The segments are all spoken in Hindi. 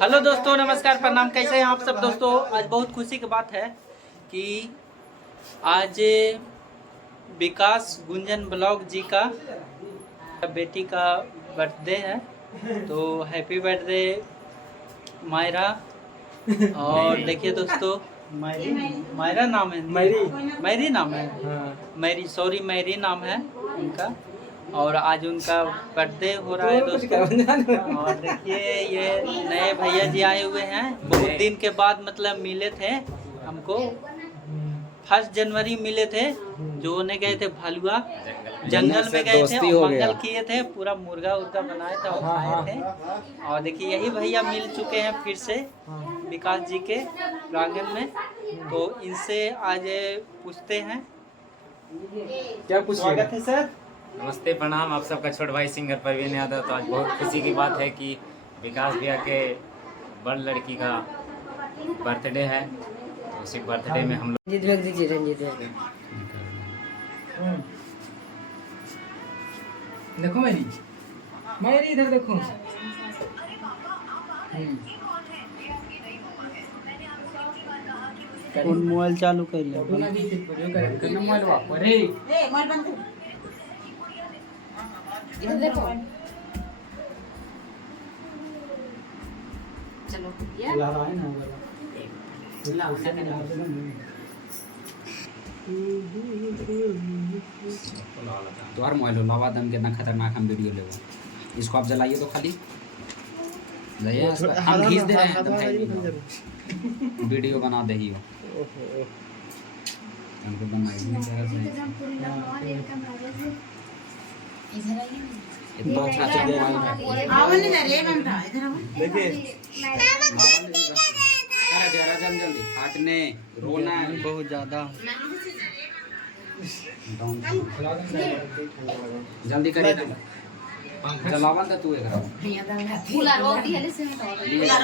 हेलो दोस्तों, नमस्कार, प्रणाम। कैसे हैं आप सब दोस्तों? आज बहुत खुशी की बात है कि आज विकास गुंजन ब्लॉग जी का बेटी का बर्थडे है। तो हैप्पी बर्थडे मायरा। और देखिए दोस्तों, मायरा नाम है, मैरी नाम है, मैरी नाम है उनका। और आज उनका बर्थडे हो रहा है दोस्तों। और देखिए ये नए भैया जी आए हुए हैं, बहुत दिन के बाद मतलब मिले थे हमको। 1 जनवरी मिले थे, जो होने गए थे भालुआ जंगल में गए थे और मंगल किए थे, पूरा मुर्गा उर्गा बनाए थे और खाए थे। और देखिए यही भैया मिल चुके हैं फिर से विकास जी के प्रांगण में। तो इनसे आज पूछते हैं, क्या पूछ स्वागत है सर। नमस्ते, प्रणाम। आप सबका छोट भाई सिंगर परवीन यादव। तो आज बहुत खुशी की बात है कि विकास भैया के बड़ लड़की का बर्थडे है। तो उसी बर्थडे में हम लोग देखो मेरी इधर देखो। कौन मोबाइल चालू कर लिया? मोबाइल वापर रे, मोबाइल बंद कर। इधर देखो, चलो चला रहा है ना वाला। तोहर मोबाइल हो लवा दम कितना खतरनाक हम वीडियो लेवो। इसको आप जलाइए तो खाली हम खींच दे रहे हैं तो भाई वीडियो बना दे ही हो। हमको बनाइए इतना अच्छा अच्छा मोबाइल आवन ना रे ममता, इधर आओ। देखिए जरा जल्दी काटने रोना है बहुत ज्यादा। जल्दी करिए जलावन तो तू एकरा फूला रोक दिया से फूला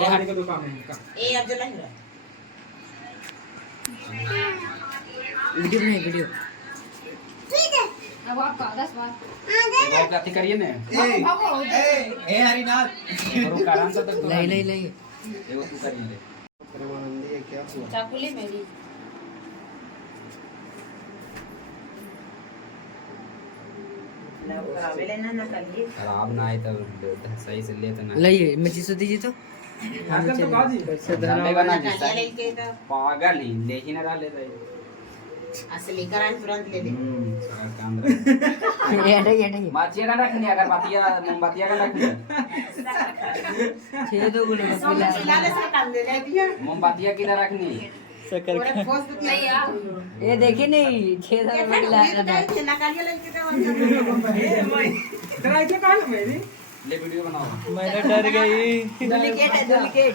ये हरी का दुकान है ए अब जला है वीडियो नहीं वीडियो ठीक है। अब आप 10 बार वो क्या करिए ने ए हरिनाथ करो कारण तो तक नहीं एगो तू करिए ले परमानंदी है क्या हुआ? चाकुली मेरी खराब ना आए तो सही से ले तो ना लाइए मच्छी सो दीजिए तो कैसे धरा बना लेके तो पागल ही ले ही ना ले दे असली करान तुरंत ले दे। सारा काम ये माचिया का रखनी अगर बातिया मोमबत्तिया का रखनी छे दो गुने लाले से काम दे दिया मोमबत्तिया किधर रखनी शक्कर पूरे पोस्ट दिया ये देखिए नहीं छे दो गुने ला ना कालिया लेके तो ए मैं तेरा इतना काल मेरी ले वीडियो बनाओ मैंने डर गई। डुप्लीकेट है डुप्लीकेट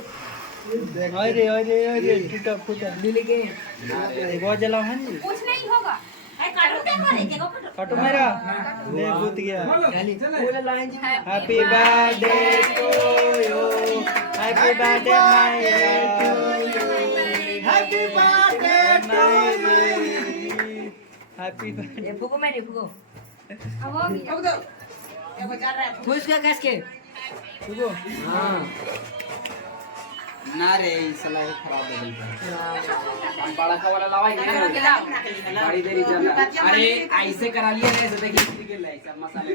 अरे टूटा फूटा डुप्लीकेट बहुत जला है जी। कुछ नहीं होगा अरे काटो क्या मारे के काटो मेरा ले भूत गया। पूरा line happy birthday to you, happy birthday Myra, happy birthday to you, happy birthday. ये फुको मेरी फुको अब हो गया अब तो ये बजा रहा है फुस का कस के रुको। हां ना रे साला ये खराब हो गई हम बड़ा का वाला लावाई ना बड़ी देरी चला। अरे ऐसे करा लिया ऐसे देखिए के ले सब मसाले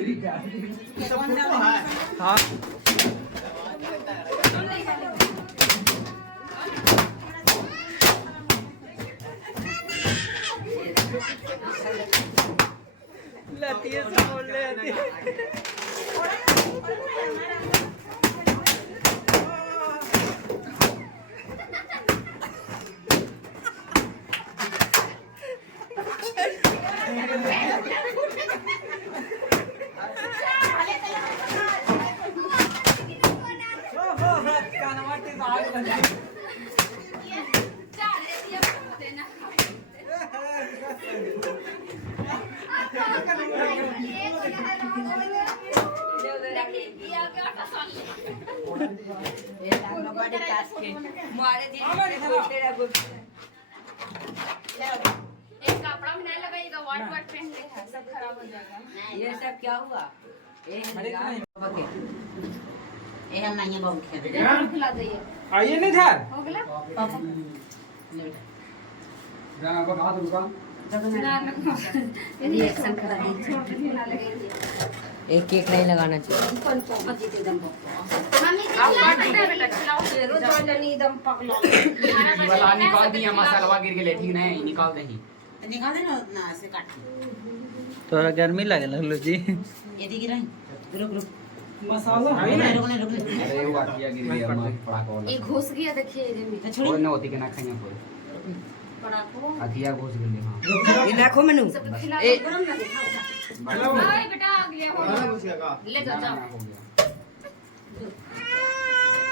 हाँ लतिये से बोल ले आती नोबडी कास्ट के मारे दी तेरा गुड एक कपड़ा में नहीं लगाइएगा वाट वाट पहन ले सब खराब हो जाएगा। ये सब क्या हुआ? ये हम नहीं बहुत खेल खिला दे ये आइए नहीं ध्यान हो गया जाना को हाथ रुका रिएक्शन करा दी ना लगेगी एक केक नहीं लगाना चाहिए मम्मी आप काट दे बेटा खिलाओ रोज वाली दम पगला ये वाला निकाल दिया मसाला गिर गया ठीक नहीं निकाल दे निकाल दे ना ऐसे काट थोड़ा गर्मी लगे लगलो जी ये दिख रहा है रुक रुक मसाला रुक ले रुक ले रुक ले अरे वो आटिया गिर गया मां पड़ा को ये घुस गया देखिए इधर में तो छोड़ी कोई न होती के ना खाइए कोई बड़ा को आटिया घुस गई हां ये देखो मेनू सब खिला ए गरम ना दिखाओ ओए बेटा आ गया हो ले जाओ जाओ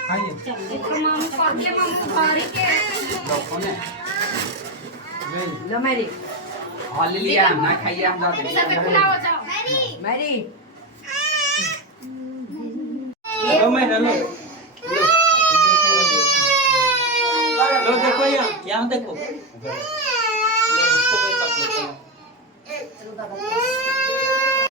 खाइए देखो मामू पगले मामू भारी के लो मेरी हाल लिया ना खाइए हम जाते सब खिलाओ जाओ मेरी लो मैं लो लो देखो यहाँ देखो लो इसको मैं पकड़ो